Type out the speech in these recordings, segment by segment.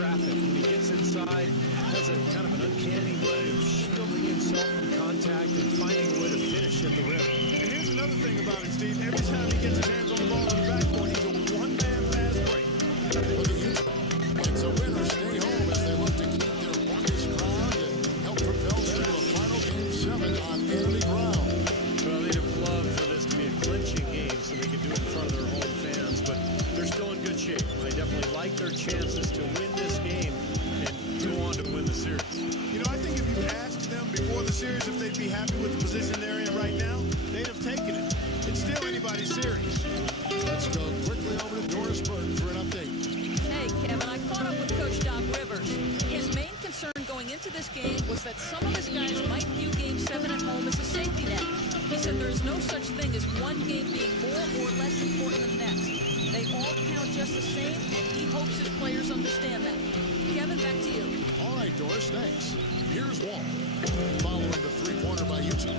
traffic. When he gets inside, has a kind of an uncanny way of shielding himself from contact and finding a way to finish at the rim. And here's another thing about him, Steve. Every time he gets his hands on the ball in the backcourt, he's a one-man fast break. It's a win or stay home as they look to keep their hawkish ground and help propel them to a final Game 7 on enemy ground. Well, they'd have loved for this to be a clinching game so they could do it in front of their home fans, but they're still in good shape. I definitely like their chances to win this game and go on to win the series. You know, I think if you asked them before the series if they'd be happy with the position they're in right now, they'd have taken it. It's still anybody's series. Let's go quickly over to Doris Burton for an update. Hey, Kevin, I caught up with Coach Doc Rivers. His main concern going into this game was that some of his guys might view Game 7 at home as a safety net. He said there is no such thing as one game being more or less important than the next. They all count just the same, and he hopes his players understand that. Kevin, back to you. All right, Doris, thanks. Here's Wall, following the three-pointer by Utah.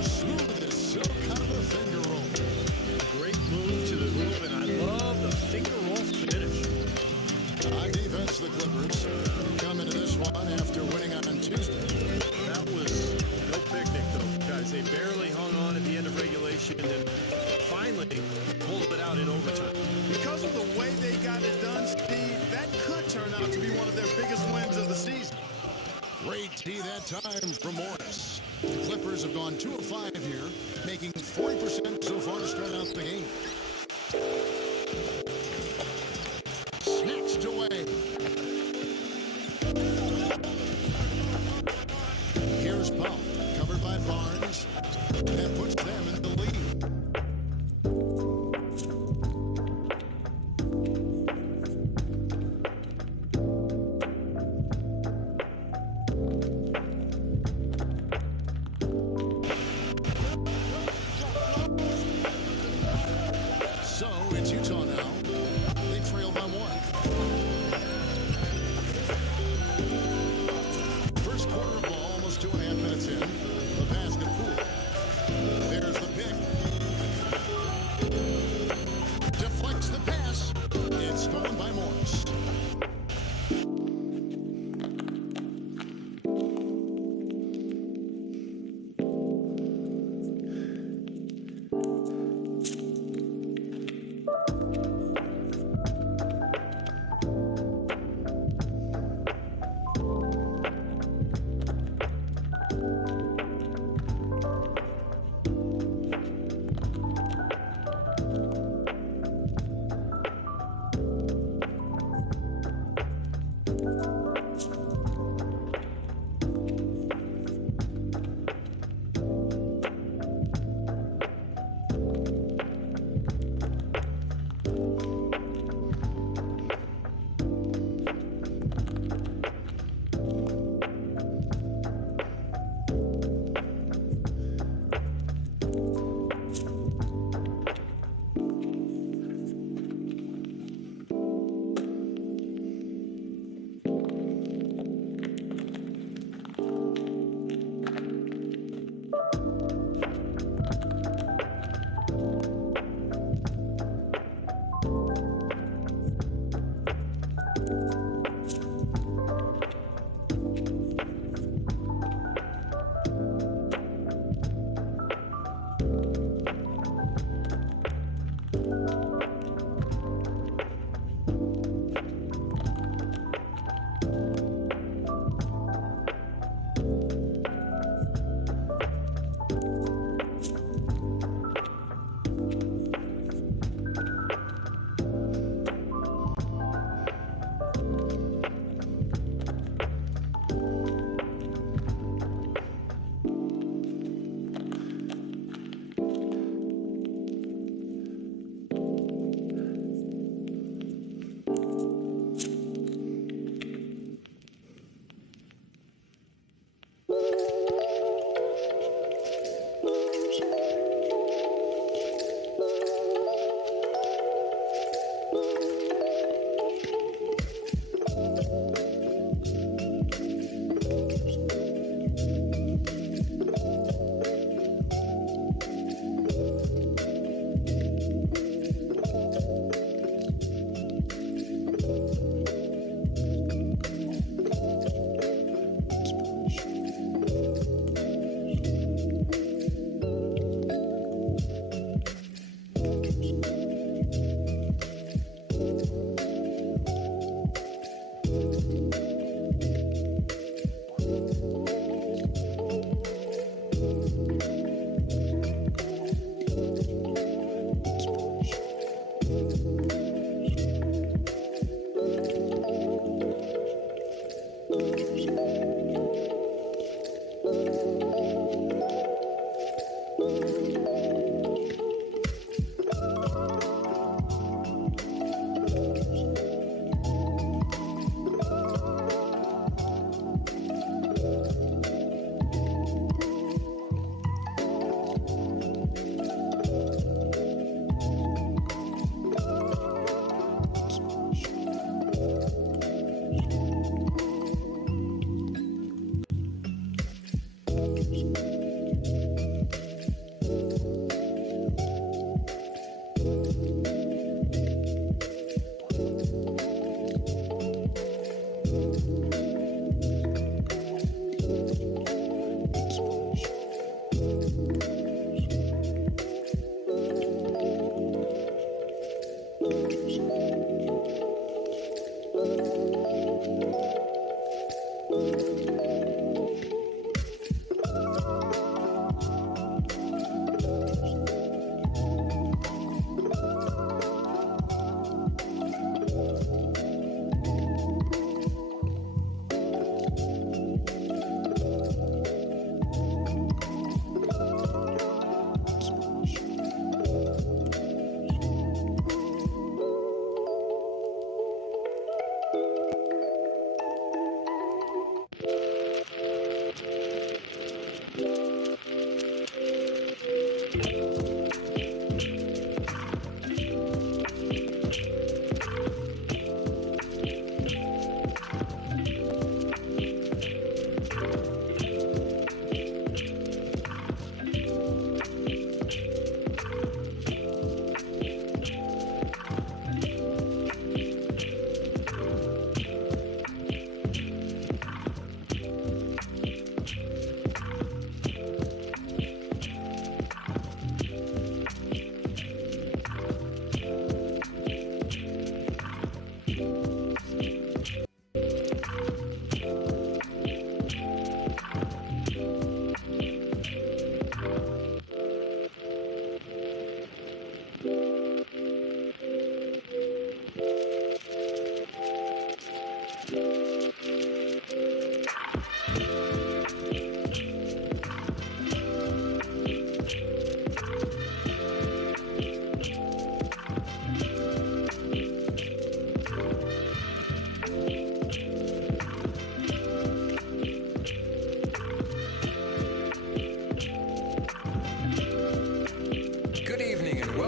Smooth as silk out of the finger roll. Great move to the rim, and I love the finger roll finish. On defense, the Clippers come into this one after winning on Tuesday. That was no picnic, though, guys. They barely hung on at the end of regulation and finally pulled it out in overtime. Because of the way they got it done, Steve, that could turn out to be one of their biggest wins of the season. Great tee that time from Morris. The Clippers have gone 2 of 5 here, making 40% so far to start out the game. Snatched away. Here's Powell, covered by Barnes. That puts them in the lead.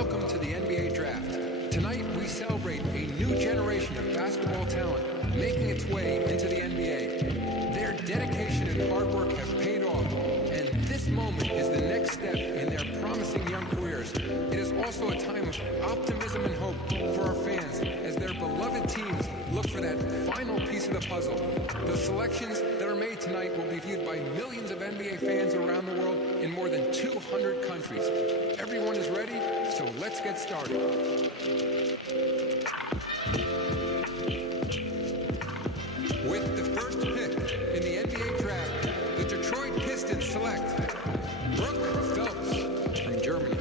welcome to the NBA Draft. Tonight, we celebrate a new generation of basketball talent making its way into the NBA. Their dedication and hard work have paid off, and this moment is the next step in their promising young careers. It is also a time of optimism and hope for our fans as their beloved teams look for that final piece of the puzzle. The selections that are made tonight will be viewed by millions of NBA fans around the world in more than 200 countries. Everyone is ready, so let's get started. With the first pick in the NBA draft, the Detroit Pistons select Brooke Phelps from Germany.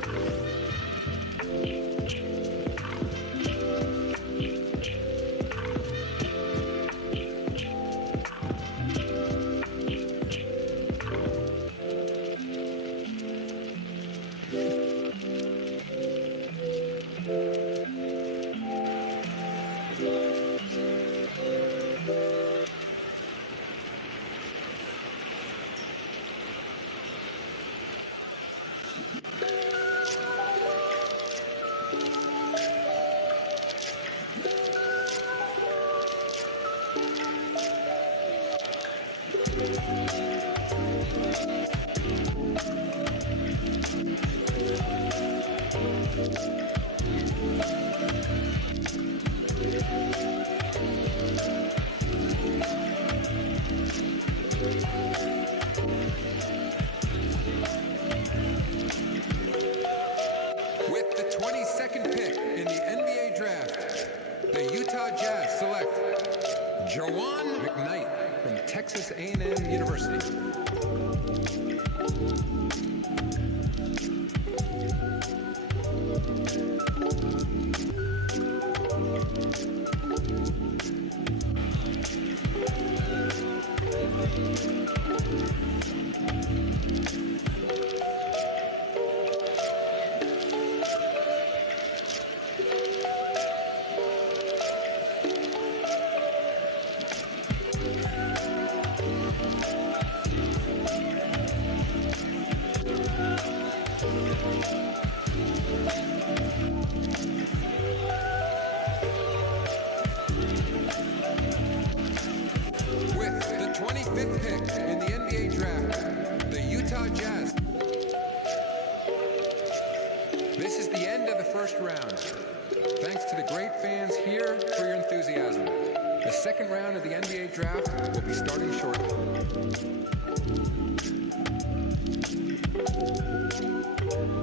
With the 22nd pick in the NBA draft, the Utah Jazz select Jawan McKnight from Texas A&M University. With the 25th pick in the NBA draft, the Utah Jazz. This is the end of the first round. Thanks to the great fans here for your enthusiasm. The second round of the NBA draft will be starting shortly.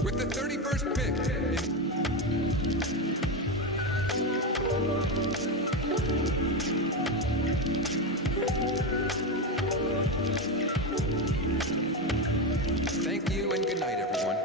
With the 31st pick in Thank you and good night, everyone.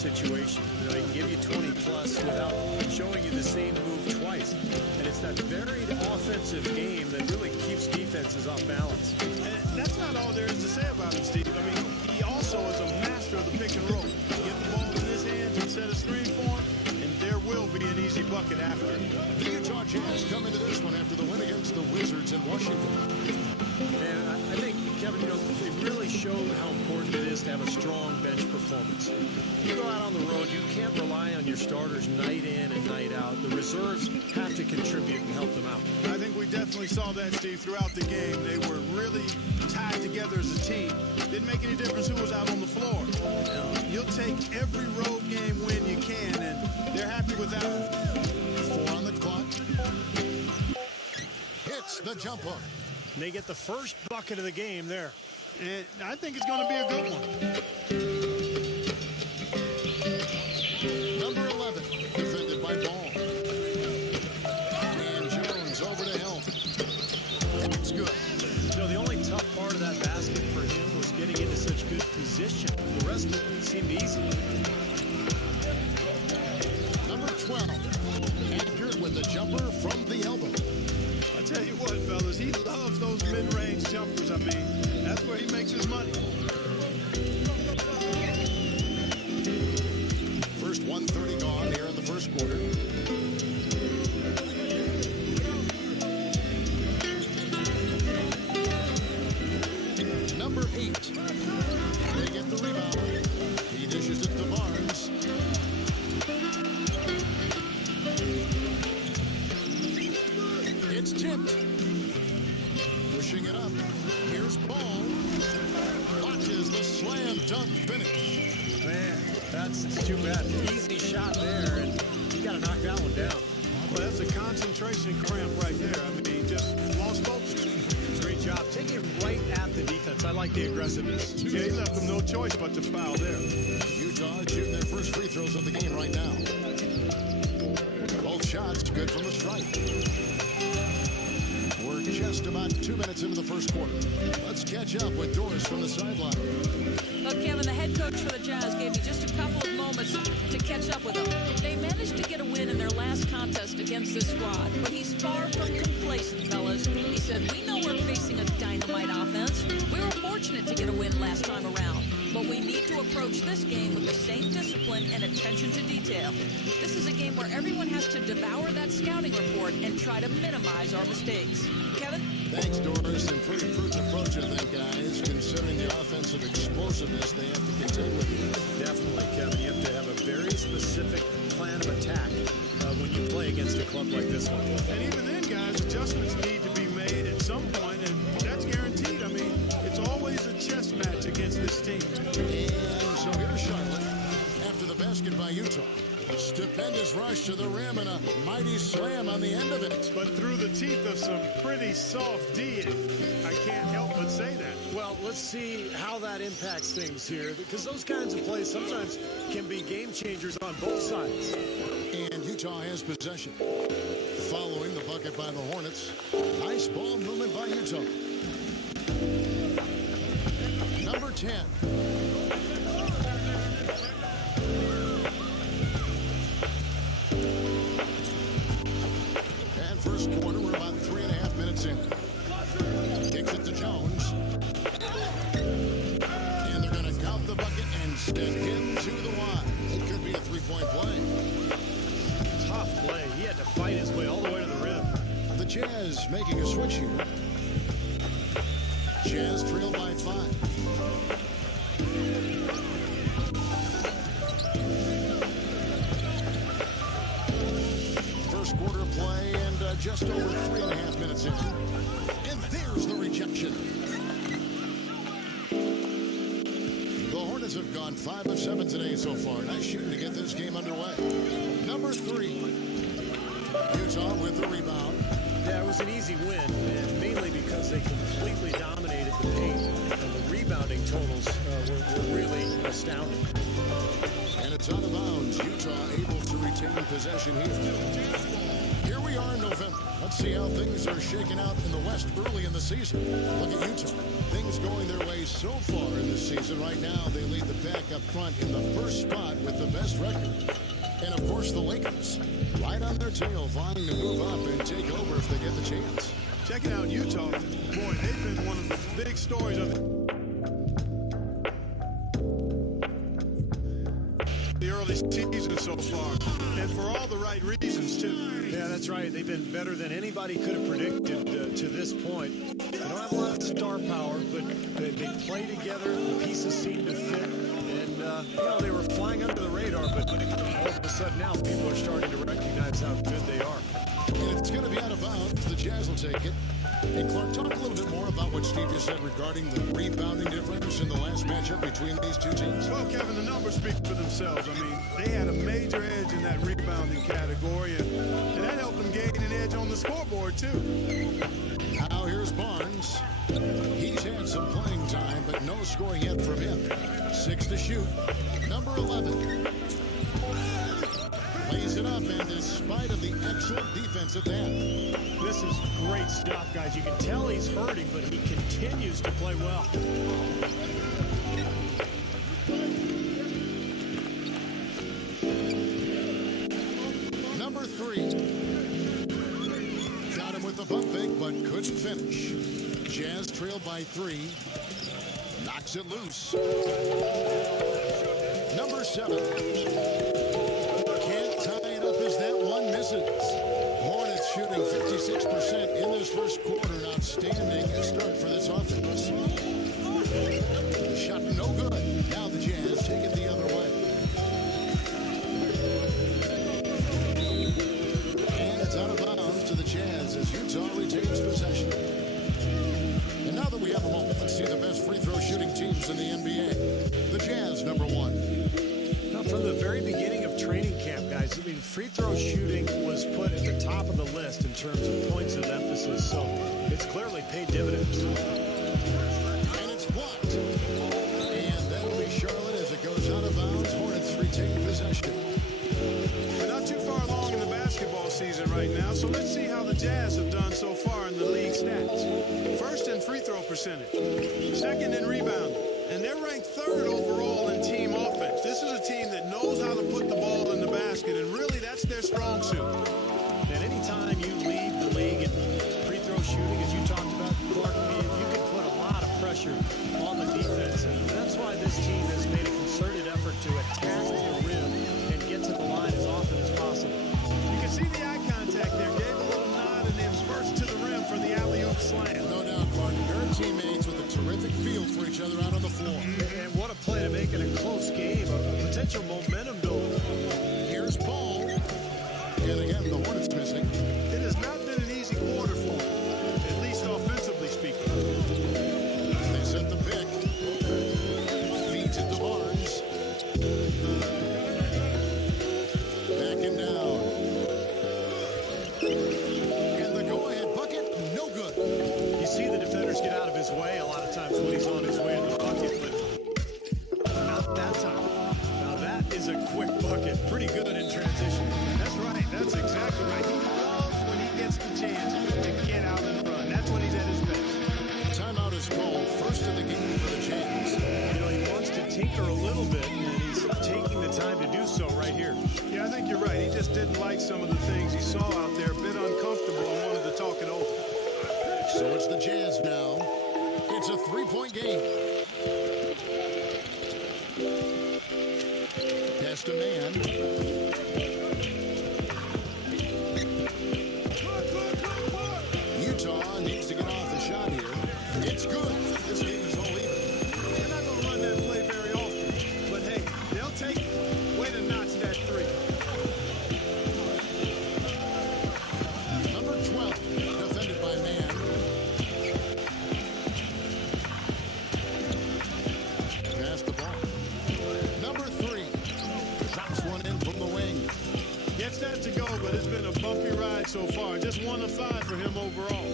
situation. You know, he can give you 20 plus without showing you the same move twice. And it's that varied offensive game that really keeps defenses off balance. And that's not all there is to say about him, Steve. I mean, he also is a master of the pick and roll. Get the ball in his hands and set a screen for him, and there will be an easy bucket after. The Utah Jazz come into this one after the win against the Wizards in Washington. And I think, Kevin, you know, they really showed how important it is to have a strong bench performance. You go out on the road, you can't rely on your starters night in and night out. The reserves have to contribute and help them out. I think we definitely saw that, Steve, throughout the game. They were really tied together as a team. Didn't make any difference who was out on the floor. You'll take every road game win you can, and they're happy with that one. 4 on the clock. Hits the jump hook. And they get the first bucket of the game there. And I think it's going to be a good one. Number 11, defended by Ball. And Jones over to help. That's good. So the only tough part of that basket for him was getting into such good position. The rest of it seemed easy. Number 12, accurate with the jumper from the elbow. I tell you what, fellas, he loves those mid-range jumpers. I mean, that's where he makes his money. First 1:30 gone here in the first quarter. Number 8. They get the rebound. He dishes it to Barnes. It's tipped. Pushing it up. Here's Ball. Watches the slam dunk finish. Man, that's too bad. Easy shot there, and you got to knock that one down. Well, that's a concentration cramp right there. I mean, he just lost focus. Great job. Taking it right at the defense. I like the aggressiveness. Yeah, he left them no choice but to foul there. Utah shooting their first free throws of the game right now. Both shots good from the stripe. We're just about 2 minutes into the first quarter. Let's catch up with Doris from the sideline. Well, Kevin, the head coach for the Jazz gave me just a couple of moments to catch up with them. They managed to get a win in their last contest against this squad, but he's far from complacent, fellas. He said, we know we're facing a dynamite offense. We were fortunate to get a win last time around, but we need to approach this game with the same discipline and attention to detail. This is a game where everyone has to devour that scouting report and try to minimize our mistakes. Kevin? Thanks, Doris. And pretty prudent approach, I think, guys, considering the offensive explosiveness they have to contend with. Definitely, Kevin. You have to have a very specific plan of attack when you play against a club like this one. And even then, guys, adjustments need to be made at some point, and that's guaranteed. I mean, it's always a chess match against this team. And so here's Charlotte after the basket by Utah. Stupendous rush to the rim and a mighty slam on the end of it. But through the teeth of some pretty soft D, I can't help but say that. Well, let's see how that impacts things here, because those kinds of plays sometimes can be game changers on both sides. And Utah has possession. Following the bucket by the Hornets. Nice ball movement by Utah. Number 10. And first quarter, we're about 3.5 minutes in. Kicks it to Jones. And they're going to count the bucket and send him to the line. It could be a three-point play. Tough play. He had to fight his way all the way to the rim. The Jazz making a switch here. Jazz trail by 5. First quarter play and just over 3.5 minutes in. And there's the rejection. The Hornets have gone 5 of 7 today so far. Nice shooting to get this game underway. Number 3. Utah with the rebound. Yeah, it was an easy win, and mainly because they completely dominated the paint. And the rebounding totals were really astounding. And it's out of bounds. Utah able to retain possession here. Here we are in November. Let's see how things are shaking out in the West early in the season. Look at Utah. Things going their way so far in this season. Right now, they lead the pack up front in the first spot with the best record. And, of course, the Lakers, right on their tail, vying to move up and take over if they get the chance. Checking out Utah, boy, they've been one of the big stories of the early season so far, and for all the right reasons, too. Yeah, that's right. They've been better than anybody could have predicted to this point. They don't have a lot of star power, but they play together. The pieces seem to fit. And, they were flying under the radar, but all of a sudden now people are starting to recognize how good they are. And it's going to be out of bounds. The Jazz will take it. Hey, Clark, talk a little bit more about what Steve just said regarding the rebounding difference in the last matchup between these two teams. Well, Kevin, the numbers speak for themselves. I mean, they had a major edge in that rebounding category, and that helped them gain an edge on the scoreboard, too. Now here's Barnes. He's had some playing time, but no scoring yet from him. 6 to shoot. Number 11. Lays it up, and despite of the excellent defense at that. This is great stuff, guys. You can tell he's hurting, but he continues to play well. Number 3. Got him with the bump fake, but couldn't finish. Jazz trailed by 3. Knocks it loose. Number 7. Can't tie it up as that one misses. Hornets shooting 56% in this first quarter. An outstanding start for this offense. The shot no good. Now the Jazz take it the other way. And it's out of bounds to the Jazz as Utah retains possession. And now that we have a moment, let's see the best free throw shooting teams in the NBA. The Jazz, number 1. Now, from the very beginning of training camp, guys, I mean, free throw shooting was put at the top of the list in terms of points of emphasis, so it's clearly paid dividends. And it's blocked. And that'll be Charlotte as it goes out of bounds. Hornets retain possession. We're not too far along in the basketball season right now, so let's see how the Jazz have done so far in the league stats. First in free throw percentage, second in rebounding, and they're ranked 3rd overall in team offense. This is a team that knows how to put the ball in the basket, and really that's their strong suit. And anytime you lead the league in free throw shooting, as you talked about, Clark, you can put a lot of pressure on the defense, and that's why this team has made a concerted effort to attack the rim and get to the line as often as possible. You can see the eye contact there. Gave a little nod and then burst to the rim for the alley-oop slam. No doubt, Clark. Your teammates with a terrific feel for each other out on the floor. And what a play to make it a close game, a potential momentum builder. Here's Paul. And again, the Hornets missing. It has not been an easy quarter for them, at least offensively speaking. They set the pick. Feeds it to Barnes. Backing down. And the go-ahead bucket, no good. You see the defenders get out of his way a lot of times when he's on his way to the bucket, but not that time. Now that is a quick bucket. Pretty good in transition. That's right. That's exactly right. He loves when he gets the chance to get out and run. That's when he's at his best. Timeout is called. First of the game for the Jazz. You know, he wants to tinker a little bit, and he's taking the time to do so right here. Yeah, I think you're right. He just didn't like some of the things he saw out there. A bit uncomfortable and wanted to talk it over. So it's the Jazz now. It's a 3-point game. Pass to man. Utah needs to get off the shot here. It's good. This game is all even. They're not going to run that play very often. But, hey, they'll take it. Way to notch that 3. Number 12, defended by man. Pass the ball. Number 3, drops one in from the wing. Gets that to go, but it's been a bumpy ride so far. Just 1 of 5 for him overall.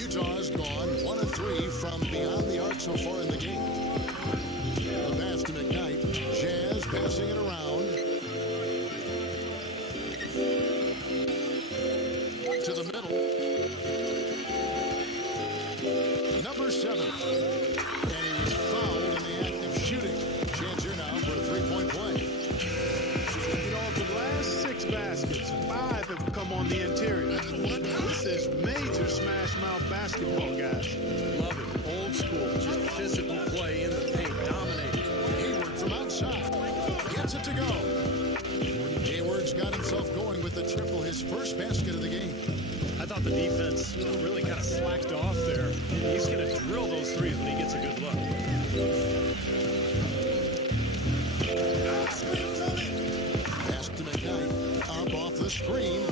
Utah has gone 1 of 3 from beyond the arc so far in the game. The pass to McKnight. Jazz passing it around. To the middle. Number 7. thought the defense really kind of slacked off there. He's going to drill those threes when he gets a good look. Pass to McKnight. Up off the screen.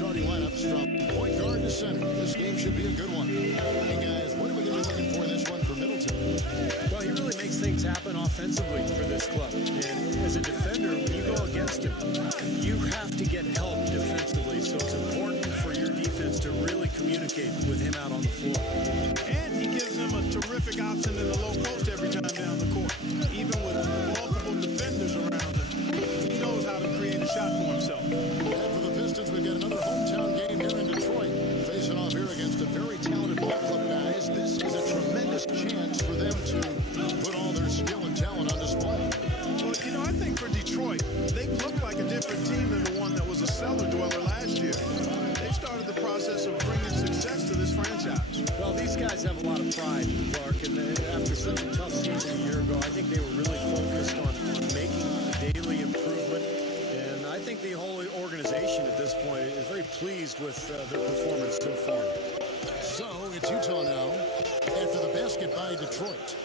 starting lineups from point guard to center. This game should be a good one. Hey, guys, what are we going to be looking for in this one for Middleton? Well, he really makes things happen offensively for this club. And as a defender, when you go against him, you have to get help defensively. So it's important for your defense to really communicate with him out on the floor. And he gives them a terrific option in the low post every time down the court. Even with multiple defenders around him, he knows how to create a shot for himself. And for the Pistons, we've got another hometown game here in Detroit. Facing off here against a very talented ball club, guys. This is a tremendous chance for them to put all their skill and talent on display. Well, you know, I think for Detroit, they look like a different team than the one that was a cellar dweller last year. They started the process of bringing success to this franchise. Well, these guys have a lot of pride, Clark, and after such a tough season a year ago, I think they were really focused on making a daily improvement. And I think the whole organization at this point is very pleased with their performance so far. So it's Utah now. After the basket by Detroit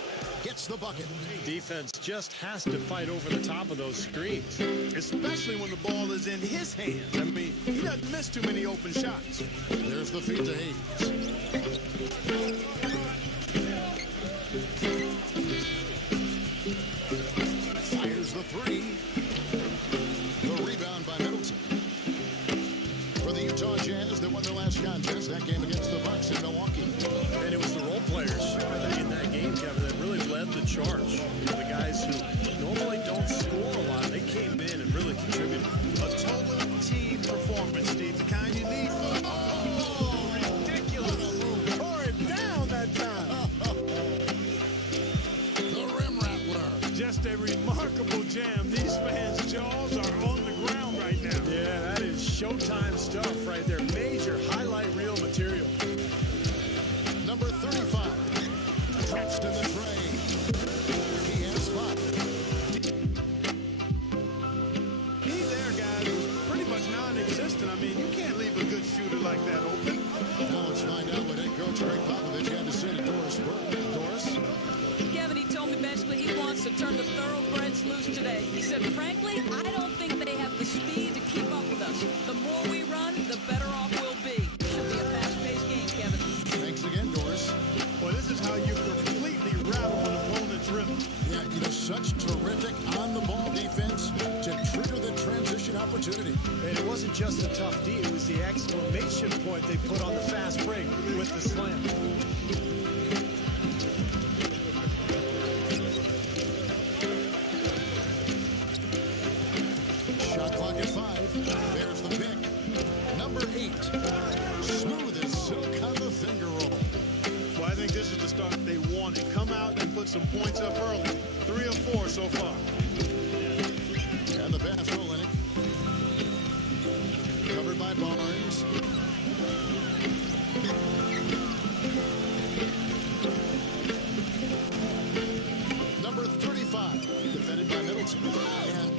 gets the bucket. Defense just has to fight over the top of those screens. Especially when the ball is in his hand. I mean, he doesn't miss too many open shots. There's the feed to Hayes. Fires the three. The rebound by Middleton. For the Utah Jazz, they won their last contest, that game against the Bucks in Milwaukee. And it was the role players in that game, Kevin, that really led the charge. You know, the guys who normally don't score a lot, they came in and really contributed. A total team performance, Steve. The kind you need. Oh, ridiculous. Tore it down that time. The rim rattler. Just a remarkable jam. These fans' jaws are on the ground right now. Yeah, that is Showtime stuff right there. Major highlight reel material. Number 35. Drops in the tray. He has 5. He there, guys, was pretty much non-existent. I mean, you can't leave a good shooter like that open. Now let's find out what head coach Greg Popovich had to say to Doris Burke. Doris? Kevin, he told me basically he wants to turn the thoroughbreds loose today. He said, frankly, I don't think they have the speed to keep up with us. The more we run, the better off we'll be. Should be a fast-paced game, Kevin. Thanks again, Doris. Well, this is how you completely rattle an opponent's rhythm. Yeah, you know, such terrific on-the-ball defense to trigger the transition opportunity. And it wasn't just a tough D, it was the exclamation point they put on the fast break with the slam. Shot clock at 5. There's the pick. Number 8. Smooth as silk on the finger roll. Well, I think this is the start they wanted. Come out and put some points up early. 3 or 4 so far. And the pass for Olynyk. Covered by Barnes. Number 35. Defended by Middleton. And